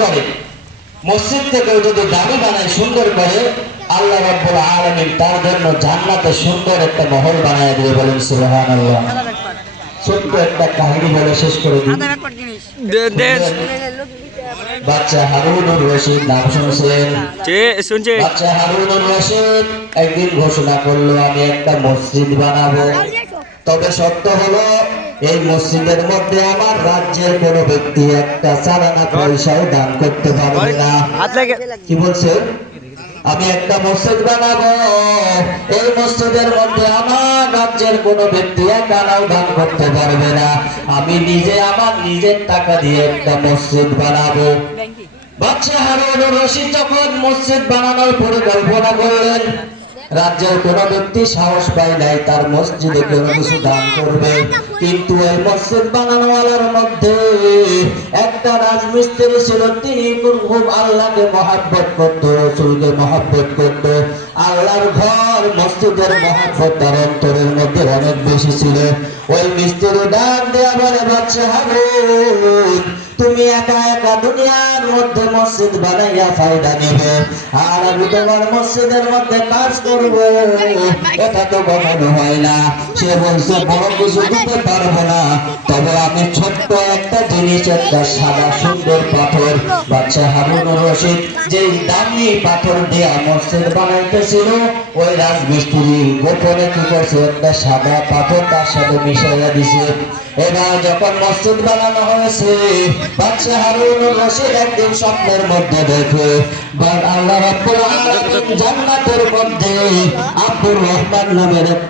করে মসজিদ থেকে যদি দামি বানায় সুন্দর করে আল্লাহ রাব্বুল আলামিন তার জন্য জান্নাতে সুন্দর একটা মহল বানায় দিয়ে বলেন সুবহানাল্লাহ। ছোট্ট একটা কাহিনী বলে শেষ করে দিই। বাচ্চা হারুনুর রশিদ নাম শুনছেন? বাচ্চা হারুনুর রশিদ একদিন ঘোষণা করলো আমি একটা মসজিদ বানাবো, তবে শর্ত হলো এই মসজিদের মধ্যে আমার রাজ্যের কোন ব্যক্তি একটা চালানা পয়সাও দান করতে পারবে না। কি বলছে? আমি একটা মসজিদ বানাবো, এই মসজিদের মধ্যে আমার রাজ্যের কোন ব্যক্তি এক আনাও দান করতে পারবে না। আমি নিজে আমার নিজের টাকা দিয়ে একটা মসজিদ বানাবো। বাচ্চা হারুনুর রশিদ যখন মসজিদ বানানোর পরিকল্পনা করলেন, রাজ্যের কোন ব্যক্তি সাহস পায় নাই তার মসজিদে কোনো কিছু দান করবে, কিন্তু এই মসজিদ বানানোওয়ালার মধ্যে একটা রাজমিস্ত্রি ছিল। তিনি খুব আল্লাহকে মহব্বত করত, রাসূলকে মহব্বত করত। আল্লাহর ঘর মসজিদের মহব্বত তার অন্তরের মধ্যে অনেক বেশি ছিল। ওই মিস্ত্রি ডাক দেয়া বলে, বাচ্চা হারুন, তুমি একা একা দুনিয়ার মধ্যে মসজিদ বানাইয়া ফায়দা নেবে, আর আমি তোমার মসজিদের মধ্যে কাজ করবো, এটা তো কখনো হয় না। সে বলছে বড় কিছু দিতে পারবো না, তবে আমি ছোট্ট একটা জিনিস, একটা সাদা সুন্দর পাথর। বাচ্চা হারুনুর রশিদ যে দামি পাথর দিয়ে মসজিদ বানাইতেছিল, ওই রাজমিস্ত্রি গোপনে কি করছে, একটা সাদা পাথর তার সাথে মিশাইয়া দিছে। এবার যখন মসজিদ বানানো হয়েছে, বাচ্চা হারুনুর রশিদ একদিন স্বপ্নের মধ্যে দেখে আল্লাহ রাব্বুল আলামিন জান্নাতের মধ্যে আব্দুর রহমান নামের একটা